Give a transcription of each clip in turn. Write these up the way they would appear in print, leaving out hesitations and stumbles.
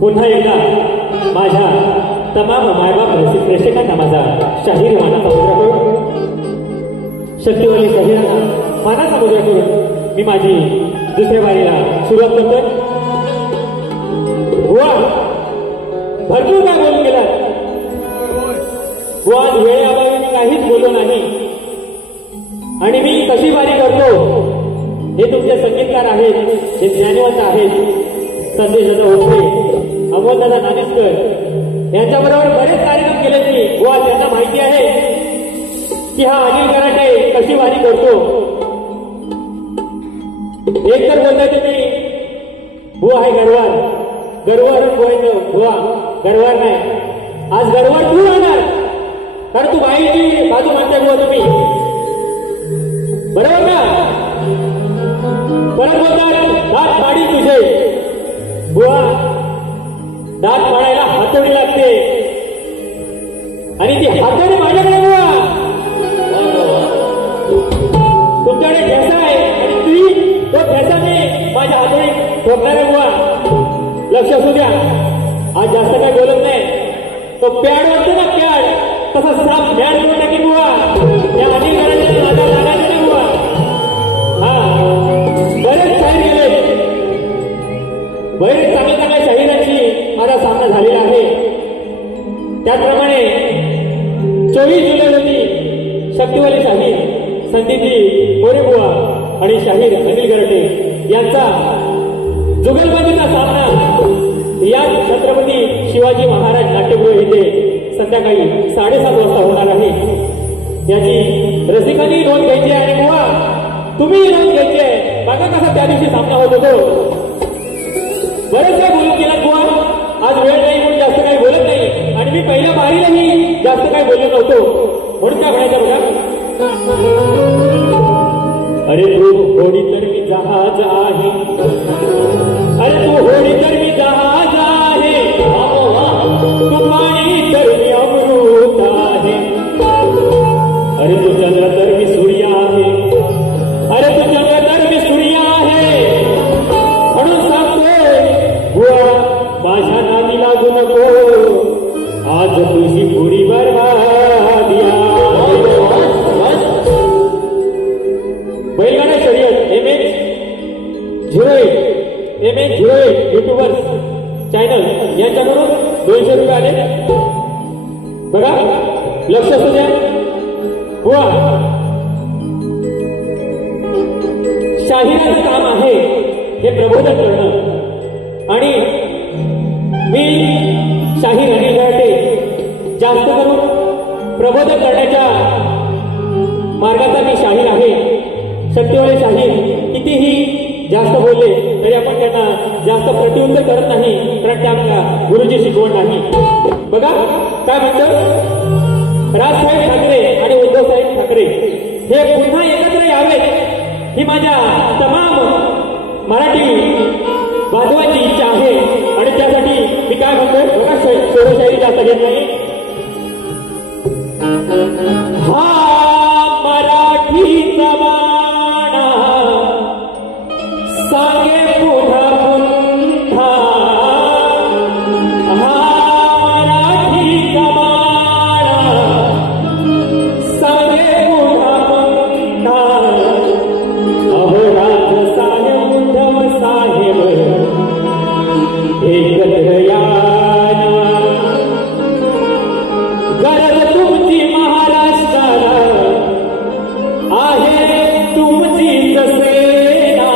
पुन्हा एकदा माझ्या तमाम मायबाप प्रेक्षकांना माझा शाहीर मानाचा मुद्रा करून शक्तिवाली शाहीरांना मानाचा मुद्रा करून मी माझी दुसऱ्या बारीला सुरुवात करतोय. वा भरपूर काय बोलून गेला वा वेळेअभावी मी काहीच बोललो नाही आणि मी कशी बारी करतो हे तुमचे संगीतकार आहेत, हे ज्ञानवंत आहेत, संदेश दादा ओपरे, अमोल दादा नानेसकर यांच्याबरोबर बरेच कार्यक्रम केले की वा त्यांना माहिती आहे की हा अनिल कराटे कशी वारी करतो. एक तर बोलताय तुम्ही बुवा आहे गरवार, गरवार बोलायचं बुवा गरवार नाही, आज गरवार तू राहणार कारण तू बाईची बाजू मानताय बुवा तुम्ही, बरोबर ना. परत बोलतात दात पाडी तुझे बुवा, दात पाडायला हातोडी लागते आणि ती हातोडी माझ्याकडे बुवा, तुमच्याकडे ठेसा आहे आणि तुम्ही तो ठेसाने माझ्या हातोडी ठोकणारे बुवा. लक्ष असू द्या, आज जास्त काय बोलत नाही. तो प्याड वाटतो ना प्याड, तसा साप प्याड करून टाकी बुवा. त्या अनिल करायच्या नादा लागायचं नाही बुवा. हा बरेच शाहीर गेले, बरेच चांगल्या चांगल्या शाहिरांची माझा सामना झालेला आहे. त्याचप्रमाणे 24 जुलै रोजी शक्तिवाली शाहीर संदीपजी मोरेबुवा आणि शाहीर अनिल गरटे यांचा जुगलबंदीचा सामना या छत्रपती शिवाजी महाराज नाट्यगृह येथे संध्याकाळी 7:30 वाजता होणार आहे. याची रसिकांनी नोंद घ्यायची आहे आणि बुवा तुम्ही नोंद घ्यायची आहे. बघा कसा त्या दिवशी सामना होत होतो. बरेच काय बोलून गेला बुवा, आज वेळ नाही म्हणून जास्त काही बोलत नाही आणि मी पहिल्या बारीलाही जास्त काही बोललो नव्हतो म्हणून काय म्हणायचं बघा. अरे तू होडी तर मी जहाज आहे, अरे तू होडी तर मी जहाज आहे, तू पाणी तर मी अमृत आहे, अरे तू चंद्र तर मी सूर्य आहे, अरे तू चंद्र तर मी सूर्य आहे. म्हणून सांगतोय बुवा माझ्या नादी लागू नको, आज तुझी पुरी बरबाद या. बैलगाडा शर्यत MH08 युट्यूबर चॅनल यांच्याकडून 200 रुपये आले बघा. लक्ष असू द्या बुवा, शाहिराचं काम आहे हे प्रबोधन करणं आणि मी शाहीर अनिल गरटे जास्त करून प्रबोधन करण्याच्या मार्गाचा मी शाहीर आहे. शक्तिवाले शाहीर कितीही जास्त बोलले तरी आपण त्यांना जास्त प्रत्युत्तर करत नाही कारण त्या आपल्या गुरुजी शिकवण नाही. बघा काय म्हणतं, राजसाहेब ठाकरे आणि उद्धवसाहेब ठाकरे हे पुन्हा एकत्र यावेत ही माझ्या तमाम मराठी बांधवांची इच्छा आहे आणि त्यासाठी मी काय म्हणतोय बघा शेरोशायरी जास्त घेत नाही. हा मराठीचा बाणा सांगे पुन्हा पुन्हा, हा मराठीचा बाणा सांगे पुन्हा पुन्हा, अहोरात्र साहेब उद्धव साहेब एकत्र या. गरज तुमची महाराष्ट्राला आहे तुमचीच सेना,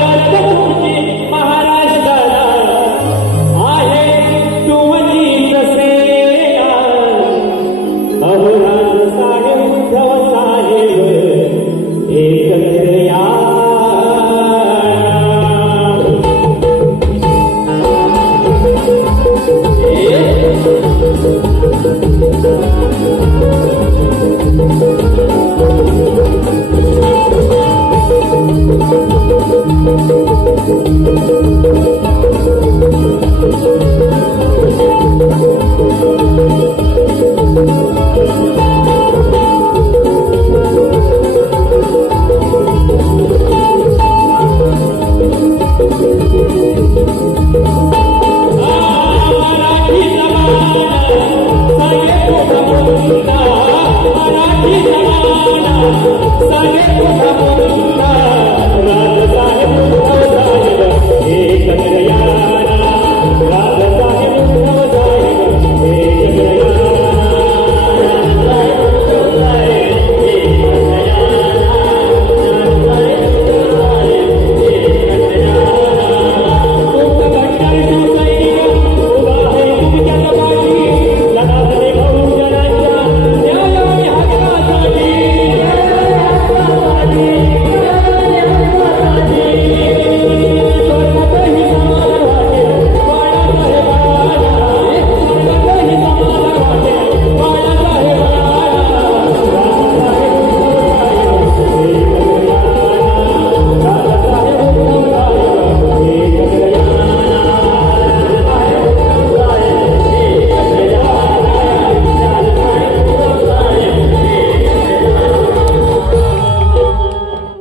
गरज तुमची महाराष्ट्राला आहे तुमचीच सेना, अहोरात्र साहेब उद्धव साहेब एकत्र या.